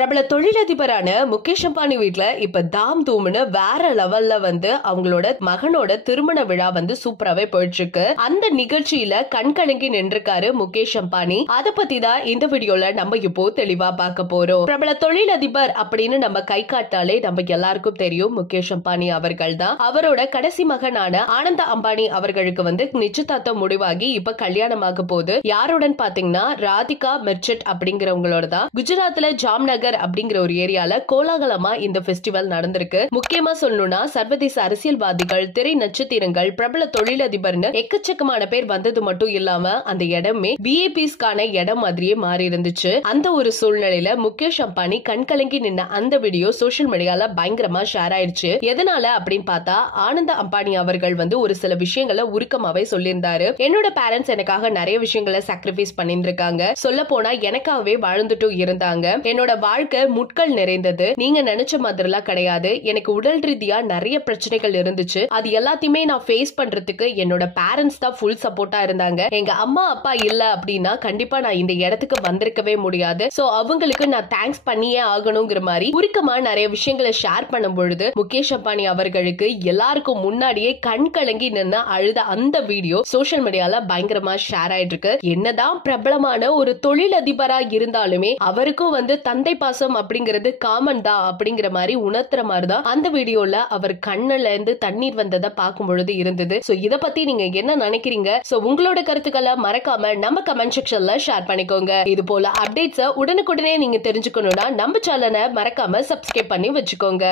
பிரபல தொழிலதிபரான முகேஷ் அம்பானி வீட்ல இப்ப தாம் தூம்னு வேற லெவல்ல அவங்களோட மகனோட திருமண விழா சூப்பராவே போயிட்டு இருக்கு. அந்த நிகழ்ச்சியில கண்கலங்கி நின்றுக்காரு முகேஷ் அம்பானி. அத பத்தி தான் இந்த வீடியோல நம்ம இப்போ தெளிவா பார்க்க போறோம். பிரபல தொழிலதிபர் அப்படின்னு நம்ம கை காட்டாலே நம்ம எல்லாருக்கும் தெரியும் முகேஷ் அம்பானி அவர்கள் தான். அவரோட கடைசி மகனான ஆனந்த அம்பானி அவர்களுக்கு நிச்சயதார்த்தம் முடிவாகி இப்ப கல்யாணமாக போகுது. யாருடன் பாத்தீங்கன்னா ராதிகா மெர்ச்சன்ட் அப்படிங்கிறவங்களோட தான். குஜராத்ல ஜாம்நகர் அப்படிங்கிற ஒரு ஏரியால கோலாகலமா இந்த ஃபெஸ்டிவல் நடந்திருக்கு. முக்கியமா சொல்லணும்னா சர்வதேச அரசியல்வாதிகள், திரை நட்சத்திரங்கள், பிரபல தொழிலதிபர்னு எக்கச்சக்கமான பேர் வந்தது மட்டும் இல்லாம அந்த இடமே விஐபிஸ்கான இடம் மாதிரியே மாறி இருந்துச்சு. அந்த ஒரு சூழ்நிலையில முகேஷ் அம்பானி கண்கலங்கி நின்ன அந்த வீடியோ சோசியல் மீடியால பயங்கரமா ஷேர் ஆயிடுச்சு. எதனால அப்படின்னு பார்த்தா ஆனந்த அம்பானி அவர்கள் ஒரு சில விஷயங்களை உருக்கமாவே சொல்லியிருந்தாரு. என்னோட பேரண்ட்ஸ் எனக்காக நிறைய விஷயங்களை சாக்ரிஃபைஸ் பண்ணிருக்காங்க. சொல்ல போனா எனக்காகவே வாழ்ந்துட்டும் இருந்தாங்க. என்னோட வாழ்க்கை முட்கள் நிறைந்தது. நீங்க நினைச்ச மாதிரிலாம் கிடையாது. எனக்கு உடல் ரீதியா நிறைய பிரச்சனைகள் இருந்துச்சு. அது எல்லாத்தையுமே நான் ஃபேஸ் பண்றதுக்கு என்னோட பேரண்ட்ஸ் தான் ஃபுல் சப்போர்ட்டா இருந்தாங்க. எங்க அம்மா அப்பா இல்ல அப்படின்னா கண்டிப்பா நான் இந்த இடத்துக்கு வந்திருக்கவே முடியாது. சோ அவங்களுக்கு நான் தேங்க்ஸ் பண்ணியே ஆகணுங்கிற மாதிரி உருக்கமா நிறைய விஷயங்களை ஷேர் பண்ணும் பொழுது முகேஷ் அம்பானி அவர்களுக்கு எல்லாருக்கும் முன்னாடியே கண் கலங்கி நின்று அழுத அந்த வீடியோ சோசியல் மீடியால பயங்கரமா ஷேர் ஆயிட்டு இருக்கு. என்னதான் பிரபலமான ஒரு தொழிலதிபரா இருந்தாலுமே அவருக்கும் தந்தை பாசம் அப்படிங்கிறது காமன் தான் அப்படிங்கிற மாதிரி உணர்த்துற மாதிரி தான் அந்த வீடியோல அவர் கண்ணுல இருந்து தண்ணீர் வந்ததை பார்க்கும் பொழுது இருந்தது. சோ இத பத்தி நீங்க என்ன நினைக்கிறீங்க? சோ உங்களோட கருத்துக்களை மறக்காம நம்ம கமெண்ட் செக்ஷன்ல ஷேர் பண்ணிக்கோங்க. இது போல அப்டேட்ஸ் உடனுக்குடனே நீங்க தெரிஞ்சுக்கணும்னா நம்ம சேனலை மறக்காம சப்ஸ்கிரைப் பண்ணி வச்சுக்கோங்க.